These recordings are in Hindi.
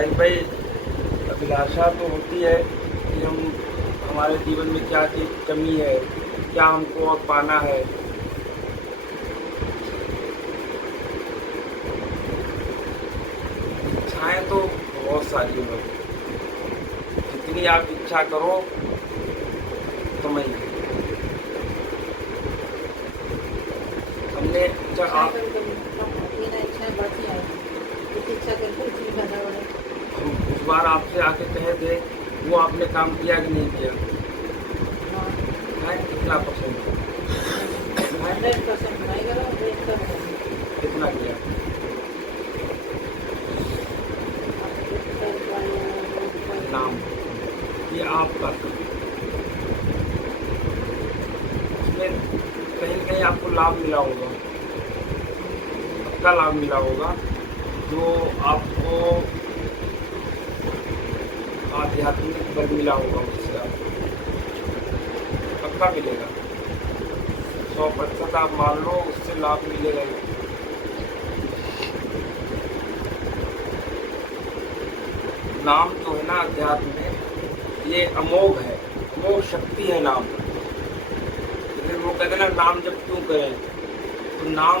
शाहिद भाई, अभिलाषा तो होती है कि हम हमारे जीवन में क्या चीज़ कमी है, क्या हमको और पाना है। इच्छाएं तो बहुत सारी हैं, जितनी आप इच्छा करो उतना ही है। हमने आप हम उस बार आपसे आके कहे थे, वो आपने काम किया कि नहीं किया है? कितना परसेंट? 100% नहीं करो, कितना किया? नाम ये आपका, उसमें कहीं न कहीं आपको लाभ मिला होगा, पक्का लाभ मिला होगा, जो आपको आध्यात्मिक बल मिला होगा, उससे आपको पक्का मिलेगा। 100% आप मान लो, उससे लाभ मिलेगा ही। नाम जो है ना अध्यात्म में, ये अमोघ है, अमोघ शक्ति है नाम। फिर वो कहते हैं ना, नाम जब क्यों करें, तो नाम,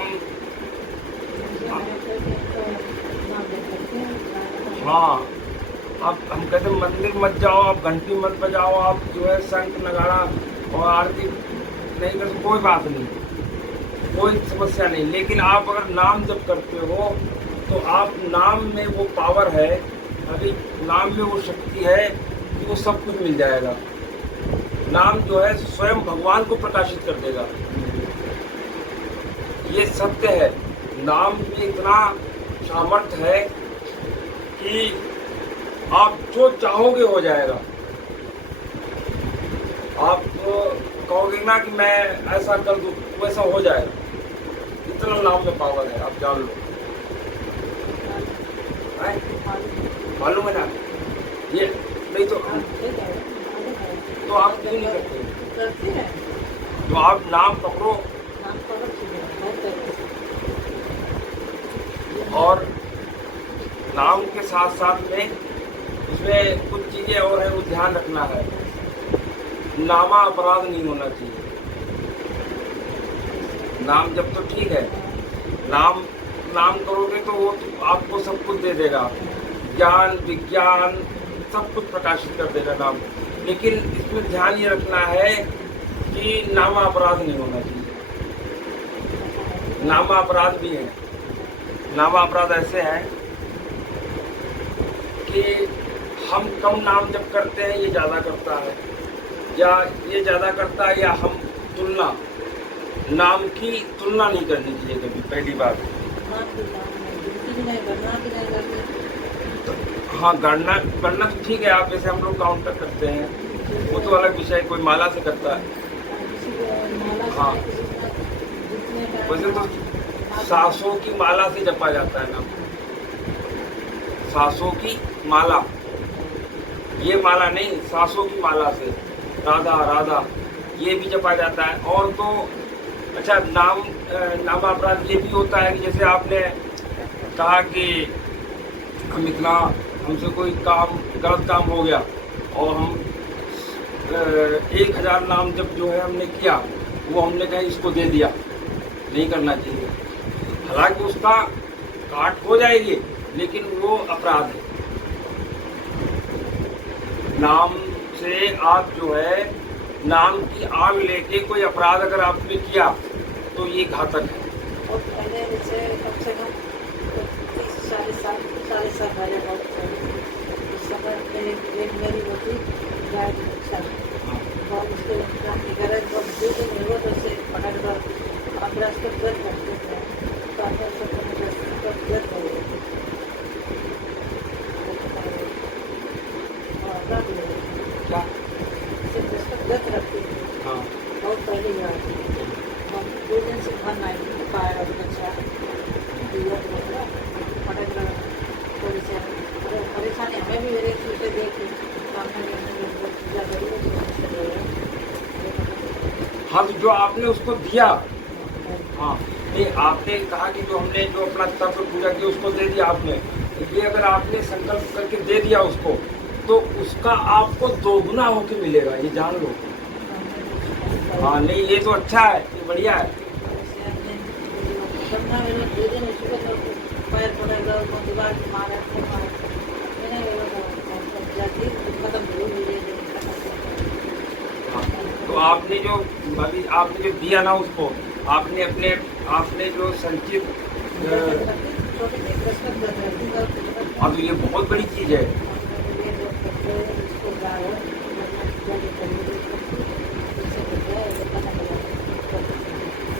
हाँ, आप हम कहते हैं मंदिर मत जाओ, आप घंटी मत बजाओ, आप जो है शंख नगाड़ा और आरती नहीं कर, कोई बात नहीं, कोई समस्या नहीं। लेकिन आप अगर नाम जब करते हो तो आप नाम में वो पावर है, अभी नाम में वो शक्ति है कि वो सब कुछ मिल जाएगा। नाम जो है स्वयं भगवान को प्रकाशित कर देगा, ये सत्य है। नाम में इतना सामर्थ्य है कि आप जो चाहोगे हो जाएगा। आप कहोगे ना कि मैं ऐसा कर दूं, वैसा हो जाएगा, इतना नाम में पावर है, आप जान लो। मालूम है ना? ये नहीं तो आप क्यों नहीं करते? तो आप नाम पकड़ो, और नाम के साथ साथ में उसमें कुछ चीजें और है, वो ध्यान रखना है। नामा अपराध नहीं होना चाहिए। नाम जब तो ठीक है, नाम करोगे तो वो तो आपको सब कुछ दे देगा, ज्ञान विज्ञान सब कुछ प्रकाशित कर देगा नाम। लेकिन इसमें ध्यान ये रखना है कि नामा अपराध नहीं होना चाहिए। नामा अपराध भी है। नामा अपराध ऐसे हैं कि हम कम नाम जब करते हैं, ये ज़्यादा करता है, या ये ज़्यादा करता है, या हम तुलना, नाम की तुलना नहीं करनी चाहिए कभी, पहली बात। हाँ, गणना तो ठीक है, आप जैसे हम लोग काउंटर करते हैं, वो तो अलग विषय, कोई माला से करता है। हाँ, वैसे तो सासों की माला से जपा जाता है नाम, सासों की माला, ये माला नहीं, सासों की माला से राधा राधा ये भी जपा जाता है। और तो अच्छा, नाम अपराध ये भी होता है कि जैसे आपने कहा कि हमसे कोई काम, गलत काम हो गया, और हम 1000 नाम जब जो है हमने किया, वो हमने कहा इसको दे दिया, नहीं करना चाहिए। हालांकि उसका काट हो जाएगी, लेकिन वो अपराध है। नाम से आप जो है, नाम की आग लेके कोई अपराध अगर आपने किया तो ये घातक है। और पहले जैसे कम से कम 30-40 साल पहले बहुत उस समय एक मेरी बेटी गाय की नुकसान, और उसके गरज बहुत दूर नहीं हुआ, तो उससे पकड़ कर आप ब्रश कर दर्द करते थे, तो आप दर्द हो गए क्या दर्द रखती थी। हाँ, बहुत पहले याद हम 2 दिन से घर नहीं पाया, अच्छा पटक थोड़ी सी परेशानी हमें भी मेरे चीज़ें देखी। हाँ, तो जो आपने उसको दिया, हाँ नहीं, आपने कहा कि जो हमने जो अपना तत्व पूजा किया उसको दे दिया आपने, ये अगर आपने संकल्प करके दे दिया उसको, तो उसका आपको दोगुना होके मिलेगा, ये जान लो। हाँ नहीं, ये तो अच्छा है, ये बढ़िया है। पैर पड़ेगा, दीवार मारा तो आपने जो अभी आपने जो दिया ना उसको, आपने जो संचित, हाँ तो ये बहुत बड़ी चीज है।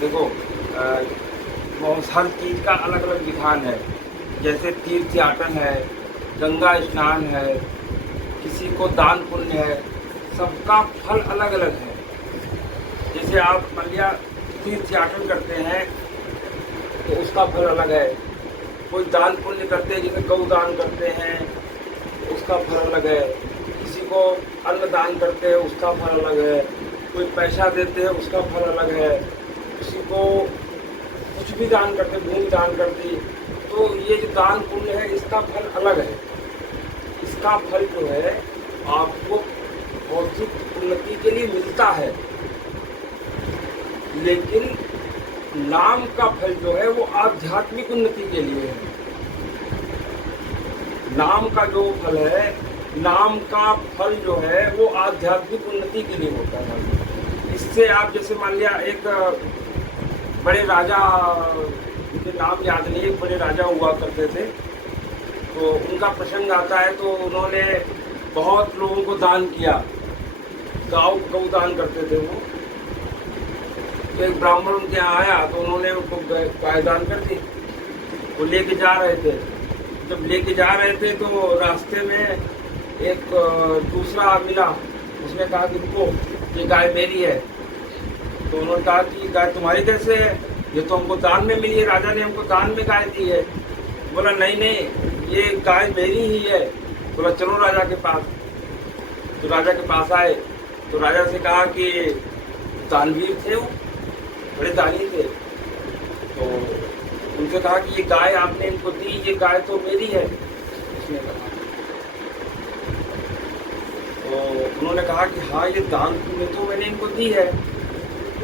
देखो बहुत हर चीज का अलग अलग विधान है। जैसे तीर्थ याटन है, गंगा स्नान है, किसी को दान पुण्य है, सबका फल अलग अलग है। जैसे आप मान लिया तीर्थ याटन करते हैं तो उसका फल अलग है। कोई दान पुण्य करते हैं, जैसे गौ दान करते हैं, उसका फल अलग है। किसी को अन्न दान करते हैं, उसका फल अलग है। कोई पैसा देते हैं, उसका फल अलग है। किसी को कुछ भी दान करते, भूमि दान करती, तो ये जो दान पुण्य है इसका फल अलग है। इसका फल जो है आपको भौतिक उन्नति के लिए मिलता है, लेकिन नाम का फल जो है वो आध्यात्मिक उन्नति के लिए है। नाम का जो फल है, नाम का फल जो है वो आध्यात्मिक उन्नति के लिए होता है। इससे आप जैसे मान लिया एक बड़े राजा, उनके नाम याद नहीं, एक बड़े राजा हुआ करते थे, तो उनका प्रसंग आता है तो उन्होंने बहुत लोगों को दान किया। गौ दान करते थे वो। तो एक ब्राह्मण उनके यहाँ आया तो उन्होंने उनको गाय दान कर दी। वो लेके जा रहे थे, जब लेके जा रहे थे तो रास्ते में एक दूसरा मिला। उसने कहा कि रुको, ये गाय मेरी है। तो उन्होंने कहा कि गाय तुम्हारी कैसे है? ये तो हमको दान में मिली है, राजा ने हमको दान में गाय दी है। बोला नहीं नहीं, ये गाय मेरी ही है। बोला चलो राजा के पास। तो राजा के पास आए तो राजा से कहा कि दानवीर थे वो, बड़े दानी थे। तो उनसे कहा कि ये गाय आपने इनको दी, ये गाय तो मेरी है। उसने कहा, तो उन्होंने कहा कि हाँ ये दान में तो मैंने इनको दी है,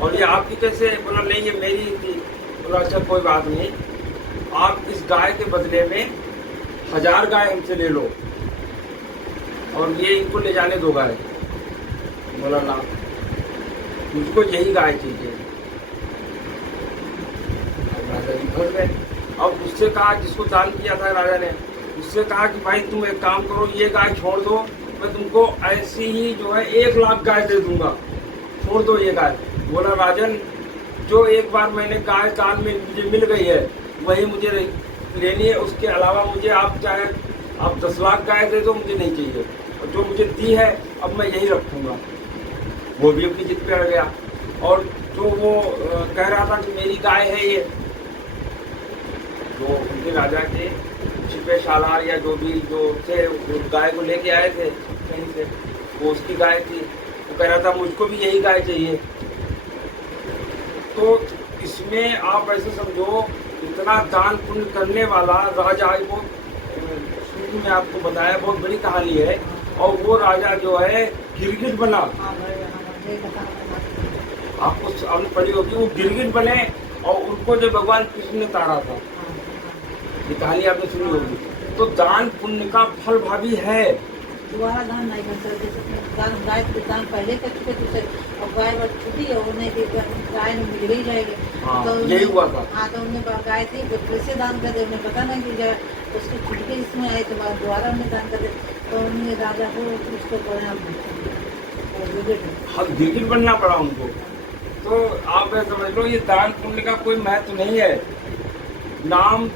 और ये आपकी कैसे? बोला नहीं ये मेरी ही थी। बोला अच्छा कोई बात नहीं, आप इस गाय के बदले में 1000 गाय हमसे ले लो और ये इनको ले जाने दो गाय। बोला ना, मुझको यही गाय चाहिए। राजा जी घट गए। अब उससे कहा, जिसको दान किया था राजा ने, उससे कहा कि भाई तुम एक काम करो, ये गाय छोड़ दो, मैं तुमको ऐसी ही जो है 1 लाख गाय दे दूंगा, छोड़ दो ये गाय। बोला राजन, जो एक बार मैंने गाय दान में मुझे मिल गई है वही मुझे लेनी है, उसके अलावा मुझे आप चाहे आप 10 लाख गाय दे दो, मुझे नहीं चाहिए। और जो मुझे दी है अब मैं यही रखूँगा। वो भी अपनी जिद पे अड़ गया। और जो वो कह रहा था कि मेरी गाय है ये, जो उनके राजा के छिपे सालार या जो भी जो थे, उस गाय को लेके आए थे कहीं से, वो उसकी गाय थी। वो कह रहा था मुझको भी यही गाय चाहिए। तो इसमें आप ऐसे समझो, इतना दान पुण्य करने वाला राजा, वो शुरू में आपको बताया बहुत बड़ी कहानी है। और वो राजा जो है गिरगिट बना, आपको आपने पढ़ी होगी, वो गिरगिट बने और उनको जो भगवान कृष्ण ने तारा था, ये कहानी आपने सुनी होगी। तो दान पुण्य का फल भावी है। दोबारा दान नहीं करता, जैसे गाय दान पहले कर चुके थे और गाय बस छुट्टी है, वो नहीं थी, गाय में मिल ही जाएगी। हाँ, तो यही हुआ था। हाँ, तो उन्हें गाय थी तो कैसे दान कर दे, उन्हें पता नहीं कि जब उसकी छुट्टी इसमें आई तो दोबारा उन्हें दान कर दे। तो उन्हें राजा को उसको परिणाम गिरगिट बनना पड़ा उनको। तो आप समझ लो, ये दान पुण्य का कोई महत्व नहीं है। नाम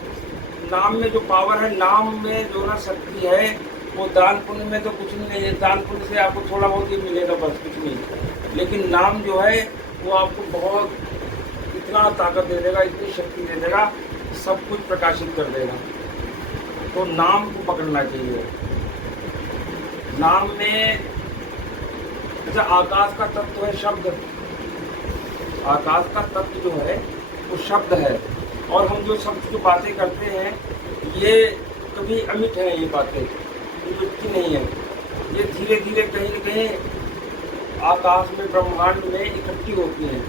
में जो पावर है, नाम में जो ना शक्ति है, वो दान पुण्य में तो कुछ नहीं है। दान पुण्य से आपको थोड़ा बहुत ही मिलेगा, बस कुछ नहीं। लेकिन नाम जो है वो आपको बहुत इतना ताकत दे देगा, इतनी शक्ति दे देगा, सब कुछ प्रकाशित कर देगा। तो नाम को पकड़ना चाहिए। नाम में अच्छा, आकाश का तत्व है शब्द। आकाश का तत्व जो है वो शब्द है। और हम जो शब्द जो बातें करते हैं, ये कभी अमिट है ये बातें, ये मिटती नहीं है। ये धीरे धीरे कहीं न कहीं आकाश में, ब्रह्मांड में इकट्ठी होती हैं।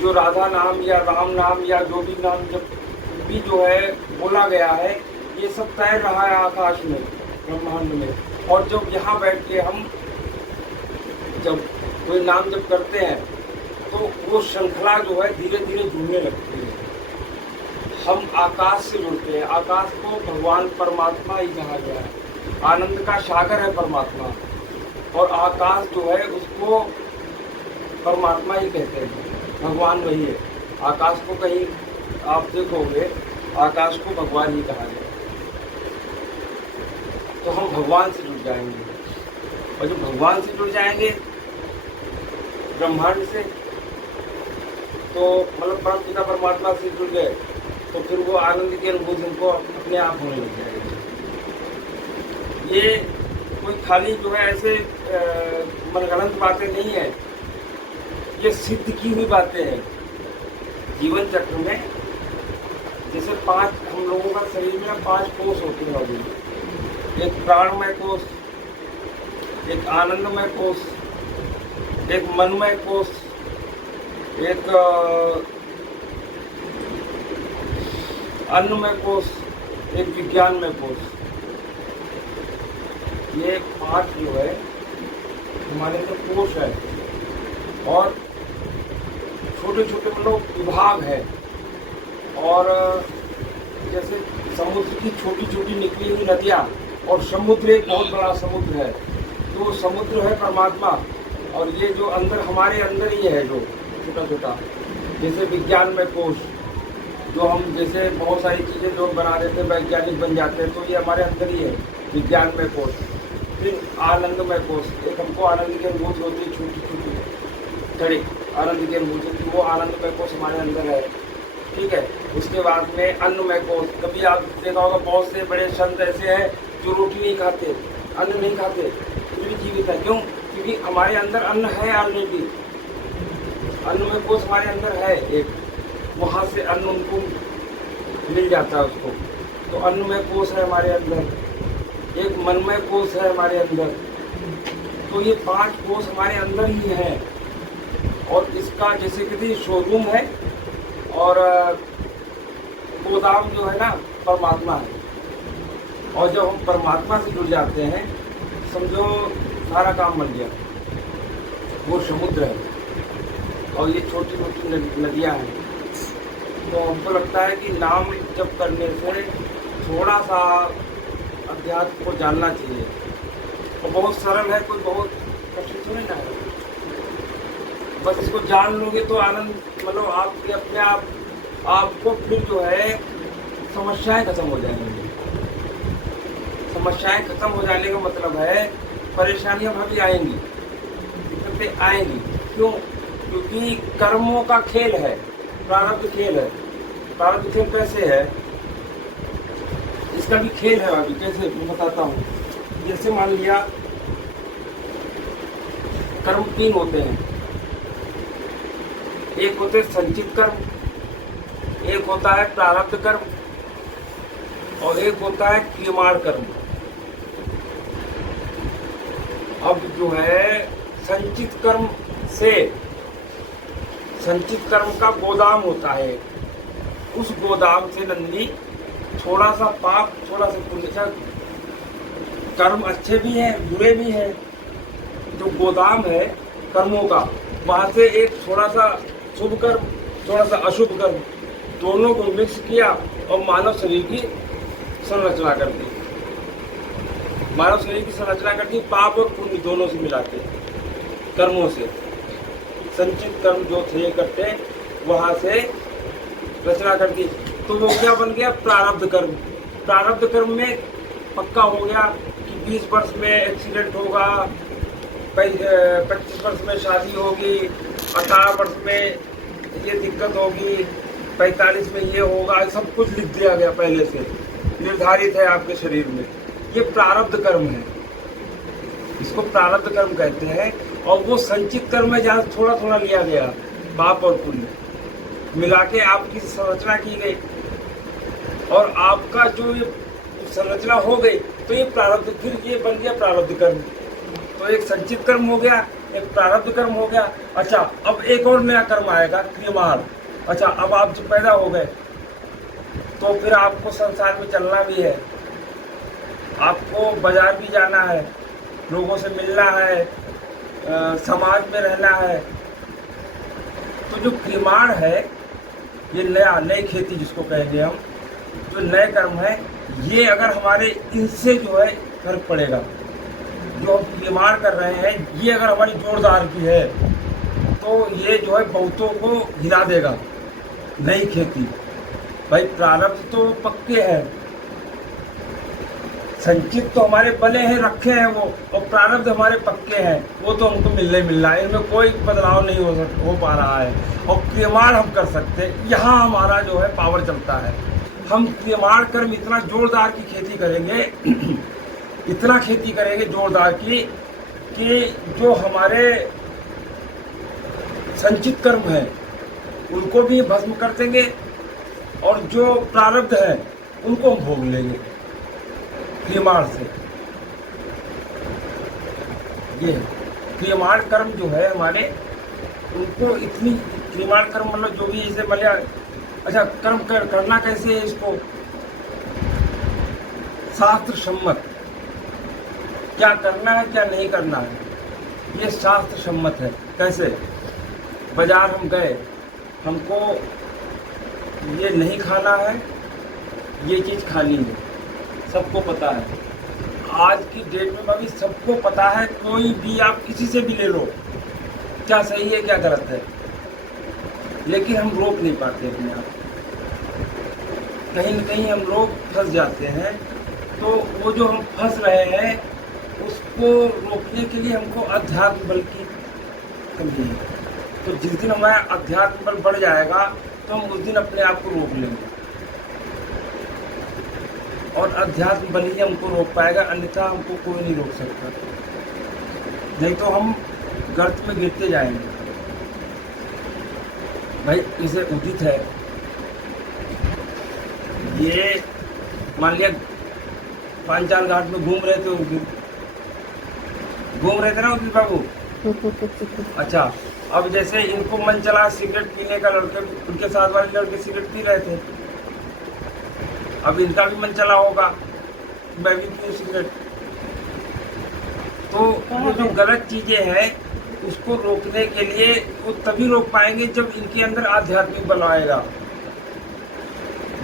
जो राधा नाम या राम नाम या जो भी नाम जब भी जो है बोला गया है, ये सब तैर रहा है आकाश में, ब्रह्मांड में। और जब यहाँ बैठ के हम जब कोई नाम जब करते हैं तो वो श्रृंखला जो है धीरे धीरे जुड़ने लगती है। हम आकाश से जुड़ते हैं। आकाश को भगवान परमात्मा ही कहा गया है, आनंद का सागर है परमात्मा। और आकाश जो है उसको परमात्मा ही कहते हैं, भगवान वही है। आकाश को कहीं आप देखोगे, आकाश को भगवान ही कहा गया। तो हम भगवान से जुड़ जाएंगे, और जब भगवान से जुड़ जाएंगे ब्रह्मांड से, तो मतलब परम पिता परमात्मा से जुड़ गए, तो फिर वो आनंद की अनुभूति हमको अपने आप होने लग जाएगी। ये कोई खाली जो है ऐसे मनगढ़ंत बातें नहीं है, ये सिद्ध की हुई बातें हैं। जीवन चक्र में जैसे 5 हम लोगों का शरीर में 5 कोष होते हैं अभी। एक प्राणमय कोष, एक आनंदमय कोष, एक मनमय कोष, एक अन्नमय कोष, एक विज्ञानमय कोष। ये 5 जो है हमारे अंदर कोष है, और छोटे छोटे मतलब विभाग है। और जैसे समुद्र की छोटी छोटी निकली हुई नदियाँ, और समुद्र एक बहुत बड़ा समुद्र है, तो समुद्र है परमात्मा। और ये जो अंदर हमारे अंदर ही है, जो छोटा छोटा, जैसे विज्ञान में कोष, जो हम जैसे बहुत सारी चीज़ें लोग बना देते हैं, वैज्ञानिक बन जाते हैं, तो ये हमारे अंदर ही है, विज्ञान में कोष। फिर आनंदमय कोष, एक हमको आनंद की अनुभूति होती है, छोटी छोटी छड़ी आनंद की अनुभूति होती है, वो आनंदमय कोष हमारे अंदर है, ठीक है। उसके बाद में अन्नमय कोष, कभी आप देखा होगा बहुत से बड़े संत ऐसे हैं जो रोटी नहीं खाते, अन्न नहीं खाते, फिर भी जीवित है। क्यों? क्योंकि हमारे अंदर अन्न है ऑलरेडी, अन्नमय कोष हमारे अंदर है एक, वहाँ से अन्न उनको मिल जाता है उसको, तो अन्नमय कोष है हमारे अंदर। एक मनमय कोष है हमारे अंदर। तो ये 5 कोष हमारे अंदर ही हैं, और इसका जैसे कि शोरूम है, और गोदाम जो है ना परमात्मा है। और जब हम परमात्मा से जुड़ जाते हैं, समझो सारा काम बन गया। वो समुद्र है, और ये छोटी छोटी नदियाँ हैं। तो हमको लगता है कि नाम जप करने से थोड़ा सा अध्यात्म को जानना चाहिए, और बहुत सरल है, कोई बहुत कठिन थोड़ी ना है। बस इसको जान लोगे तो आनंद, मतलब आपके अपने आप आपको फिर जो है समस्याएं खत्म हो जाएंगी। समस्याएं खत्म हो जाने का मतलब है परेशानियां भाभी आएंगी, दिक्कतें आएंगी। क्यों? क्योंकि कर्मों का खेल है, प्रारब्ध खेल है। प्रारब्ध खेल कैसे है? इसका भी खेल है अभी, कैसे मैं बताता हूँ। जैसे मान लिया कर्म 3 होते हैं। एक होते संचित कर्म, एक होता है प्रारब्ध कर्म, और एक होता है क्रियमाण कर्म। अब जो है संचित कर्म से, संचित कर्म का गोदाम होता है, उस गोदाम से नंदी थोड़ा सा पाप, थोड़ा सा पुण्य, कर्म अच्छे भी हैं बुरे भी हैं, जो गोदाम है कर्मों का, वहाँ से एक थोड़ा सा शुभ कर्म, थोड़ा सा अशुभ कर्म, दोनों को मिक्स किया और मानव शरीर की संरचना कर दी। मानव शरीर की संरचना कर दी पाप और पुण्य दोनों से मिलाते, कर्मों से। संचित कर्म जो थे करते, वहाँ से रचना कर दी, तो वो क्या बन गया? प्रारब्ध कर्म। प्रारब्ध कर्म में पक्का हो गया कि 20 वर्ष में एक्सीडेंट होगा, 25 वर्ष में शादी होगी, 18 वर्ष में ये दिक्कत होगी, 45 में ये होगा, सब कुछ लिख दिया गया पहले से, निर्धारित है आपके शरीर में। ये प्रारब्ध कर्म है, इसको प्रारब्ध कर्म कहते हैं। और वो संचित कर्म में जहाँ थोड़ा थोड़ा लिया गया, पाप और पुण्य मिला के आपकी संरचना की गई, और आपका जो ये संरचना हो गई तो ये प्रारब्ध, फिर ये बन गया प्रारब्ध कर्म। तो एक संचित कर्म हो गया, एक प्रारब्ध कर्म हो गया। अच्छा, अब एक और नया कर्म आएगा, क्रियमाण। अच्छा, अब आप जब पैदा हो गए तो फिर आपको संसार में चलना भी है, आपको बाजार भी जाना है, लोगों से मिलना है, समाज में रहना है। तो जो क्रियमाण है, ये नई खेती जिसको कहेंगे हम, जो नए कर्म है, ये अगर हमारे इनसे जो है फर्क पड़ेगा, जो हम क्रियमाण कर रहे हैं, ये अगर हमारी जोरदार की है तो ये जो है बहुतों को हिला देगा। नई खेती भाई, प्रारब्ध तो पक्के हैं, संचित तो हमारे बने हैं, रखे हैं वो, और प्रारब्ध हमारे पक्के हैं, वो तो हमको मिलना है, इनमें कोई बदलाव नहीं हो पा रहा है। और क्रियमाण हम कर सकते हैं, यहाँ हमारा जो है पावर चलता है। हम क्रियमाण कर्म इतना जोरदार की खेती करेंगे इतना खेती करेंगे जोरदार की, कि जो हमारे संचित कर्म है उनको भी भस्म कर देंगे, और जो प्रारब्ध है उनको हम भोग लेंगे क्रियमाण से। ये क्रियमाण कर्म जो है हमारे, उनको इतनी क्रियमाण कर्म मतलब जो भी इसे मतलब, अच्छा कर्म करना कैसे है, इसको शास्त्र सम्मत क्या करना है क्या नहीं करना है, ये शास्त्र सम्मत है। कैसे? बाजार हम गए, हमको ये नहीं खाना है, ये चीज़ खानी है, सबको पता है। आज की डेट में भाभी सबको पता है, कोई भी आप किसी से भी ले लो क्या सही है क्या गलत है, लेकिन हम रोक नहीं पाते अपने आप। कहीं न कहीं हम लोग फंस जाते हैं। तो वो जो हम फंस रहे हैं उसको रोकने के लिए हमको अध्यात्म बल की कमी है। तो जिस दिन हमारा अध्यात्म बल बढ़ जाएगा तो हम उस दिन अपने आप को रोक लेंगे, और अध्यात्म बल ही हमको रोक पाएगा, अन्यथा हमको कोई नहीं रोक सकता। नहीं तो हम गर्त में गिरते जाएंगे। भाई इसे उदित है, ये मान लिया 5-4 घाट में घूम रहे थे ना उदित बाबू। अच्छा, अब जैसे इनको मन चला सिगरेट पीने का, लड़के उनके साथ वाले लड़के सिगरेट पी रहे थे, अब इनका भी मन चला होगा मैं भी पीऊँ सिगरेट। तो वो जो गलत चीजें हैं उसको रोकने के लिए वो तभी रोक पाएंगे जब इनके अंदर आध्यात्मिक बल आएगा।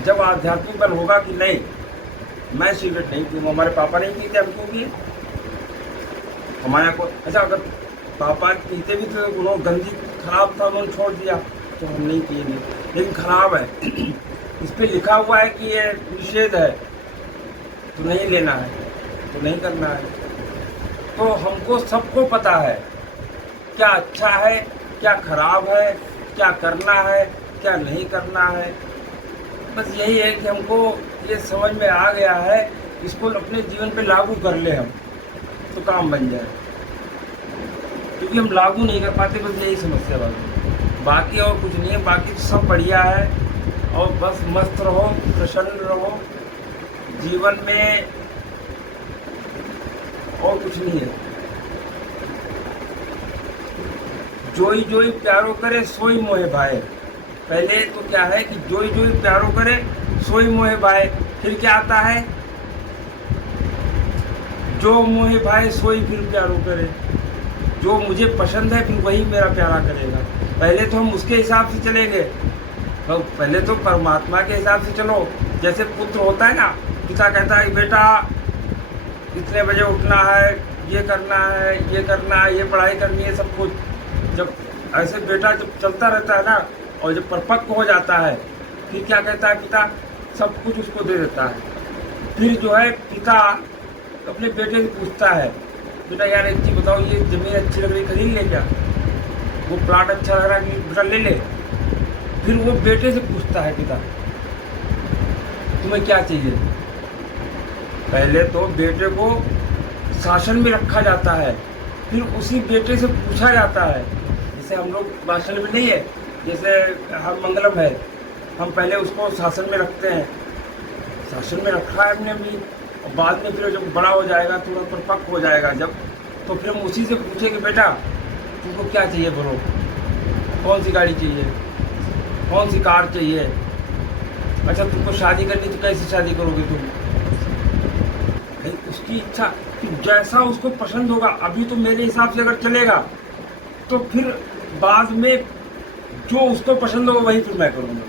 जब आध्यात्मिक बल होगा कि नहीं मैं सिगरेट नहीं पीऊँगा, हमारे पापा नहीं पीते, हम क्यों पिए? हमारे को अच्छा, अगर पापा पीते भी तो उन्होंने गंदी खराब था, उन्होंने छोड़ दिया तो हम नहीं पिएंगे, लेकिन खराब है इस पे लिखा हुआ है कि ये निषेध है तो नहीं लेना है, तो नहीं करना है। तो हमको सबको पता है क्या अच्छा है क्या खराब है, क्या करना है क्या नहीं करना है। बस यही है कि हमको ये समझ में आ गया है, इसको अपने जीवन पे लागू कर ले हम तो काम बन जाए, क्योंकि हम लागू नहीं कर पाते, बस यही समस्या बाकी और कुछ नहीं है। बाकी तो सब बढ़िया है, और बस मस्त रहो, प्रसन्न रहो जीवन में, और कुछ नहीं है। जोई जोई प्यारो करे सोई मोहे भाए। पहले तो क्या है कि जोई जोई प्यारो करे सोई मोहे भाए, फिर क्या आता है जो मोहे भाए सोई फिर प्यारो करे। जो मुझे पसंद है फिर वही मेरा प्यारा करेगा। पहले तो हम उसके हिसाब से चलेंगे, तो पहले तो परमात्मा के हिसाब से चलो। जैसे पुत्र होता है ना, पिता कहता है बेटा इतने बजे उठना है, ये करना है, ये करना है, ये पढ़ाई करनी है, सब कुछ। जब ऐसे बेटा जब चलता रहता है ना, और जब परिपक्व हो जाता है फिर क्या कहता है पिता, सब कुछ उसको दे देता है। फिर जो है पिता अपने बेटे से पूछता है बेटा यार एक चीज़ बताओ, ये ज़मीन अच्छी लग रही खरीद ले क्या, वो प्लाट अच्छा लग रहा है बेटा ले ले। फिर वो बेटे से पूछता है पिता तुम्हें क्या चाहिए। पहले तो बेटे को शासन में रखा जाता है, फिर उसी बेटे से पूछा जाता है। जैसे हम लोग भाषण में नहीं है, जैसे हम मंगलम है, हम पहले उसको शासन में रखते हैं, शासन में रखा है हमने भी, और बाद में फिर जब बड़ा हो जाएगा, थोड़ा परिपक्व हो जाएगा जब, तो फिर हम उसी से पूछेंगे बेटा तुमको क्या चाहिए, बोलो कौन सी गाड़ी चाहिए, कौन सी कार चाहिए, अच्छा तुमको शादी करनी तो कैसे शादी करोगे तुम। भाई उसकी इच्छा कि जैसा उसको पसंद होगा, अभी तो मेरे हिसाब से अगर चलेगा तो फिर बाद में जो उसको पसंद होगा वही फिर मैं करूँगा।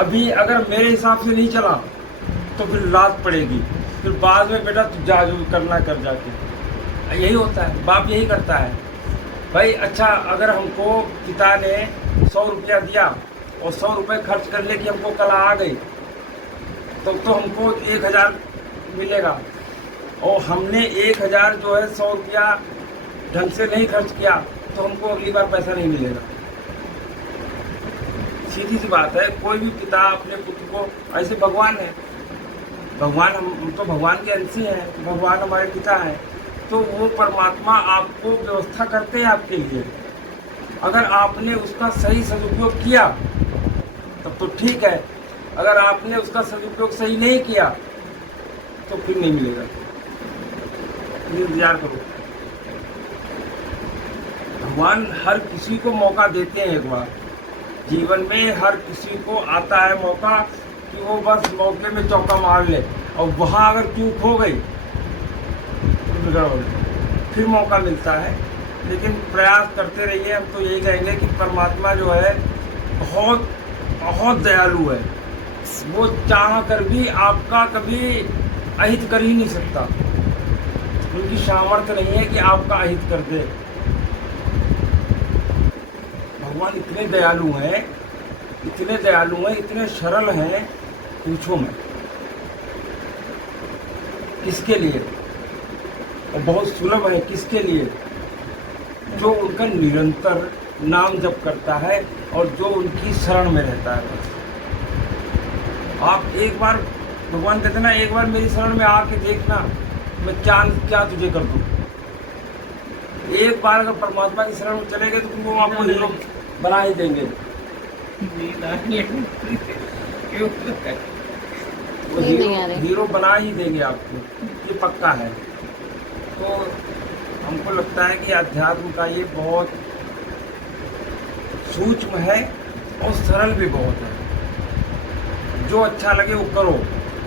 अभी अगर मेरे हिसाब से नहीं चला तो फिर लात पड़ेगी, फिर बाद में बेटा तू जा जो करना कर जाके। यही होता है, बाप यही करता है। भाई अच्छा अगर हमको पिता ने 100 रुपया दिया और 100 रुपये खर्च करने की हमको कला आ गई, तो हमको 1000 मिलेगा, और हमने 1000 जो है 100 रुपया ढंग से नहीं खर्च किया तो हमको अगली बार पैसा नहीं मिलेगा। सीधी सी बात है। कोई भी पिता अपने पुत्र को, ऐसे भगवान है, भगवान हम तो भगवान के अंश ही हैं, भगवान हमारे पिता हैं, तो वो परमात्मा आपको व्यवस्था करते हैं आपके लिए। अगर आपने उसका सही सदुपयोग किया तब तो ठीक है, अगर आपने उसका सदुपयोग सही नहीं किया तो फिर नहीं मिलेगा, इंतजार करो। भगवान हर किसी को मौका देते हैं, एक बार जीवन में हर किसी को आता है मौका कि वो बस मौके में चौका मार ले, और वहाँ अगर चूक हो गई तो बिगड़ हो गई, फिर मौका मिलता है। लेकिन प्रयास करते रहिए। हम तो यही कहेंगे कि परमात्मा जो है बहुत बहुत दयालु है, वो चाह कर भी आपका कभी अहित कर ही नहीं सकता, उनकी सामर्थ्य नहीं है कि आपका अहित कर दे। भगवान इतने दयालु हैं, इतने दयालु हैं, इतने सरल हैं, पूछो मत किसके लिए, और बहुत सुलभ है किसके लिए, जो उनका निरंतर नाम जप करता है और जो उनकी शरण में रहता है। आप एक बार, भगवान कहते ना, एक बार मेरी शरण में आके देखना मैं क्या तुझे कर दूं। एक बार अगर परमात्मा की शरण में चले गए तो वो आपको हीरो बना ही देंगे, वो हीरो बना ही देंगे आपको, ये पक्का है। तो हमको लगता है कि अध्यात्म का ये बहुत सूक्ष्म है और सरल भी बहुत है। जो अच्छा लगे वो करो,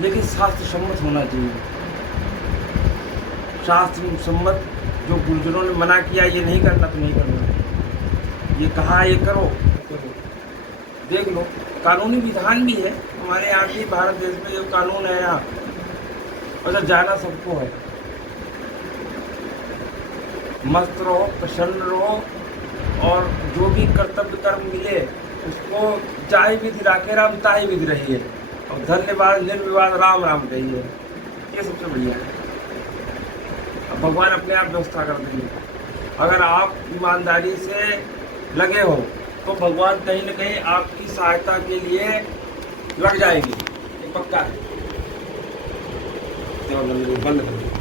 लेकिन शास्त्र सम्मत होना चाहिए। शास्त्र सम्मत जो गुरुजनों ने मना किया ये नहीं करना तो नहीं करना, ये कहा ये करो तो करो। देख लो कानूनी विधान भी है हमारे यहाँ की, भारत देश में जो कानून है यहाँ, और जाना सबको है। मस्त रहो, प्रसन्न रहो, और जो भी कर्तव्य कर्म मिले उसको जाहि विधि राखे राम ताहि विधि रहिए, और धन्यवाद निर्विवाद राम राम कहिए, ये सबसे बढ़िया है। अब भगवान अपने आप व्यवस्था कर देंगे। अगर आप ईमानदारी से लगे हो तो भगवान कहीं न कहीं आपकी सहायता के लिए लग जाएगी, ये पक्का है। बंद करो।